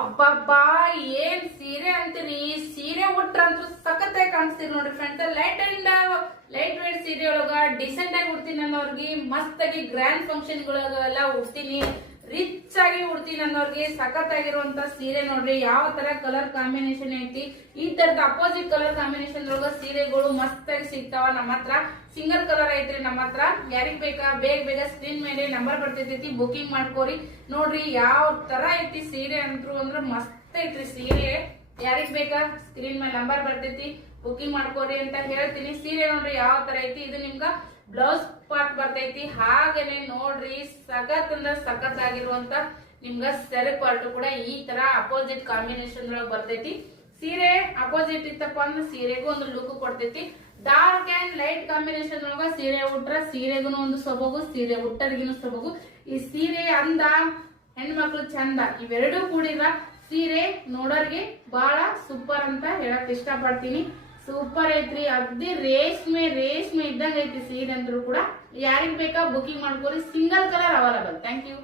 ಅಬ್ಬಬ್ಬಾ ಏನ್ ಸೀರೆ ಅಂತೀರಿ. ಸೀರೆ ಉಟ್ರಂತೂ ಸಖತ್ತಾಗಿ ಕಾಣಿಸ್ತೀರಿ ನೋಡ್ರಿ ಫ್ರೆಂಡ್ಸ್. ಲೈಟ್ ವೇಟ್ ಸೀರೆ ಒಳಗ ಡಿಸೆಂಟ್ ಆಗಿ ಉಡ್ತೀನಿ ಅನ್ನೋರ್ಗಿ, ಮಸ್ತ್ ಆಗಿ ಗ್ರ್ಯಾಂಡ್ ಫಂಕ್ಷನ್ ಗಳಲ್ಲ ಉಡ್ತೀನಿ, ರಿಚ್ ಆಗಿ ಉಡ್ತೀನಿ ಅನ್ನೋರ್ಗೆ ಸಖತ್ತಾಗಿರುವಂತ ಸೀರೆ ನೋಡ್ರಿ. ಯಾವ ತರ ಕಲರ್ ಕಾಂಬಿನೇಷನ್ ಐತಿ, ಈ ತರದ ಅಪೋಸಿಟ್ ಕಲರ್ ಕಾಂಬಿನೇಷನ್ ಒಳಗ ಸೀರೆಗಳು ಮಸ್ತ್ ಆಗಿ ಸಿಗ್ತಾವ. ನಮ್ಮ ಹತ್ರ ಸಿಂಗಲ್ ಕಲರ್ ಐತ್ರಿ. ನಮ್ಮ ಹತ್ರ ಯಾರಿಗ್ ಬೇಕಾ ಬೇಗ ಸ್ಕ್ರೀನ್ ಮೇಲೆ ನಂಬರ್ ಬರ್ತೈತಿ, ಬುಕಿಂಗ್ ಮಾಡ್ಕೋರಿ. ನೋಡ್ರಿ ಯಾವ ತರ ಐತಿ ಸೀರೆ ಅಂದ್ರು ಮಸ್ತ್ ಐತ್ರಿ ಸೀರೆ. ಯಾರಿಗ್ ಬೇಕಾ ಸ್ಕ್ರೀನ್ ಮೇಲೆ ನಂಬರ್ ಬರ್ತೈತಿ, ಬುಕಿಂಗ್ ಮಾಡ್ಕೋರಿ ಅಂತ ಹೇಳ್ತೀನಿ. ಸೀರೆ ನೋಡ್ರಿ ಯಾವ ತರ ಐತಿ. ಇದು ನಿಮ್ಗ ಬ್ಲೌಸ್ ಪಾರ್ಟ್ ಬರ್ತೈತಿ. ಹಾಗೇನೆ ನೋಡ್ರಿ ಸಖತ್ ಅಂದ್ರ ಸಖತ್ ಆಗಿರುವಂತ ನಿಮ್ಗ ಸೆರೆ ಪಾರ್ಟ್ ಕೂಡ ಈ ತರ ಅಪೋಸಿಟ್ ಕಾಂಬಿನೇಷನ್ ಒಳಗೆ ಬರ್ತೈತಿ. ಸೀರೆ ಅಪೋಸಿಟ್ ಇತ್ತಪ್ಪ ಅಂದ್ರೆ ಸೀರೆಗೂ ಒಂದು ಲುಕ್ ಕೊಡ್ತೈತಿ. ಡಾರ್ಕ್ ಅಂಡ್ ಲೈಟ್ ಕಾಂಬಿನೇಷನ್ ಒಳಗ ಸೀರೆ ಉಟ್ರ ಸೀರೆಗೂ ಒಂದು ಸೊಬಗು, ಸೀರೆ ಉಟ್ಟರಿಗಿನ ಸೊಬಗು. ಈ ಸೀರೆ ಅಂದ, ಹೆಣ್ಮಕ್ಳು ಚಂದ, ಇವೆರಡೂ ಕೂಡಿರ ಸೀರೆ ನೋಡೋರ್ಗೆ ಬಹಳ ಸೂಪರ್ ಅಂತ ಹೇಳಕ್ ಇಷ್ಟ ಪಡ್ತೀನಿ. ಸೂಪರ್ ಐತ್ರಿ, ಅಗ್ದಿ ರೇಷ್ಮೆ ಇದ್ದಂಗ ಐತಿ ಸೀರೆ ಅಂದ್ರು ಕೂಡ. ಯಾರಿಗ್ ಬೇಕಾ ಬುಕಿಂಗ್ ಮಾಡ್ಕೋರಿ. Single colour available. Thank you.